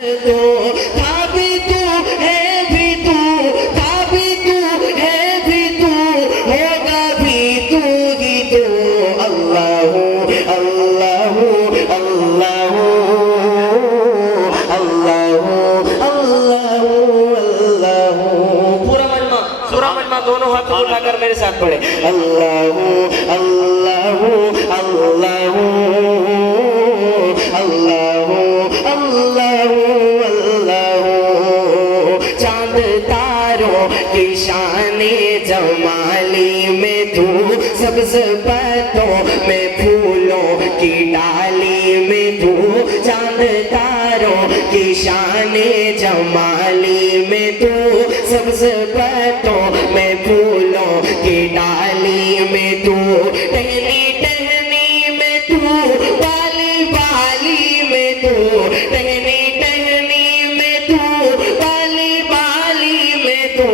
तो था भी तू है भी तू, था भी तू है भी तू, होगा भी तू ही तो। अल्लाह अल्लाह अल्लाह अल्लाह अल्लाह अल्लाह। पूरा मजमा, सूरा मजमा दोनों हाथ उठाकर मेरे साथ पढ़े। अल्लाह अल्लाह अल्लाह अल्लाह अल्लाह अल्लाह। चांद तारों की शाने जमाली में तू, सब्ज़ पत्तों में फूलों की डाली में तू। चांद तारों की शाने जमाली में तू, सब्ज़ पत्तों में फूलों की डाली में तू। टहनी टहनी में तू, बाली बाली में तू, टहनी टहनी में तू, बाली बाली में तू।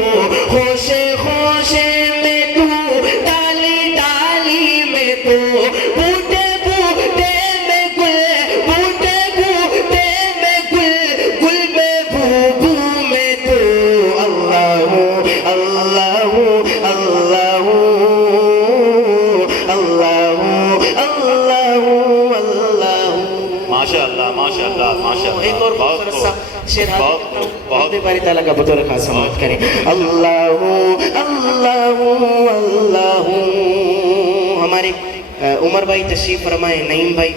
होशे होशे में तू, डाली डाली में तू। बूटे बूटे में गुल, बूटे बूटे में गुल, गुल में बू बू में तू। अल्लाह अल्लाह अल्लाह अल्लाह अल्लाह अल्लाह। माशाअल्लाह माशाअल्लाह माशाअल्लाह। एक और बहुत खूबसूरत सा शेर बहुत बहुत बारी ताला का बतौर खास समाप्त करें। अल्लाह अल्लाह अल्लाह। हमारे उमर भाई तशरीफ फरमाए, नईम भाई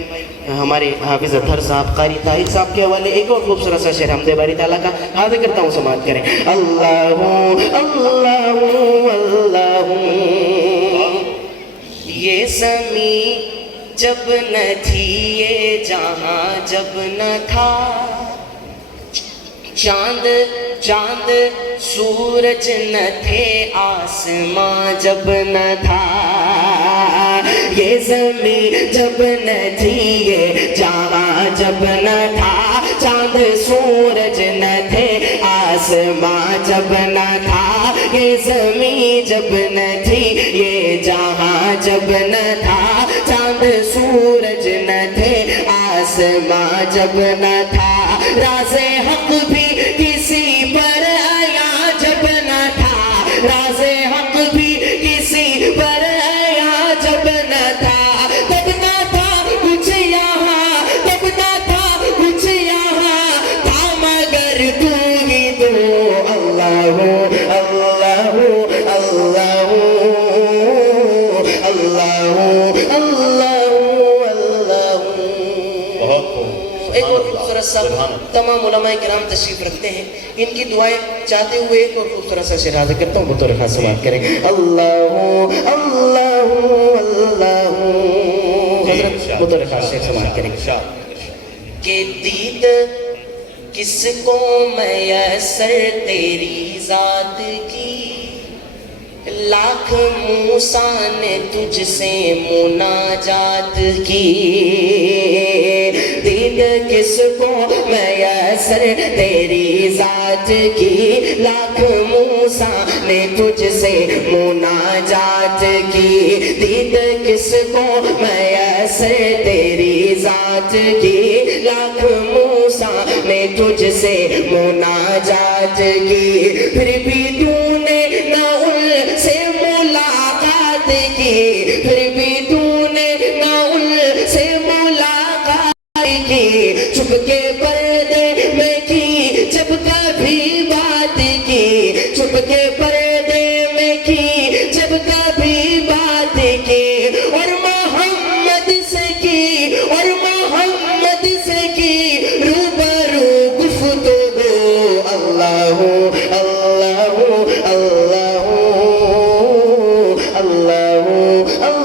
हमारे हाफिज अतहर साहब, कारी ताहिर साहब के हवाले एक और खूबसूरत सा शेर हमदे बारी ताला का हाजिर करता हूँ, समाप्त करें। अल्लाह अल्लाह अल्लाह। ये ज़मीं जब न थी, ये जहां जब न था, चांद चांद सूरज न थे, आसमां जब न था। ये ज़मीं जब न थी, ये जहां जब न था, चांद सूरज न थे, आसमां जब न था। ये ज़मीं जब न थी, ये जहां जब न था, चांद सूरज न थे, आसमां जब न था। राज़े हक भी किसी पर आया जब न था, राज़े हक भी किसी पर आया जब न था। तब न था कुछ यहाँ, तब न था कुछ यहाँ, था मगर तू ही तो। अल्लाह अल्लाह अल्लाह अल्लाह अल्लाह अल्लाह। बहुत खूब। एक और खूबसूरत सा तमाम उलमाए किराम तशरीफ रखते हैं, इनकी दुआएं चाहते हुए एक और खूबसूरत सा शेर हाजिर करता हूँ, बतौर खास समाप्त करें। अल्लाह अल्लाह अल्लाह। हज़रत बतौर खास शेर समाप्त करें। के दीद किसको मैसर तेरी ज़ात की, लाख मूसा ने तुझसे मुनाजात की। दीद किसको मैसर तेरी ज़ात की, लाख मूसा ने तुझसे मुनाजात की। दीद किसको मैसर तेरी ज़ात की, लाख मूसा ने तुझसे मुनाजात की। फिर भी तूने न उनसे मुलाकात की, फिर भी तूने न उनसे मुलाकात की। चुपके पर्दे में की जब कभी बात की, चुपके पर्दे में की जब कभी बात की। और मोहम्मद से की, और मोहम्मद से की रूबरू गुफ्तगू। अल्लाह अल्लाह अल्लाह अल्लाह अल्लाह।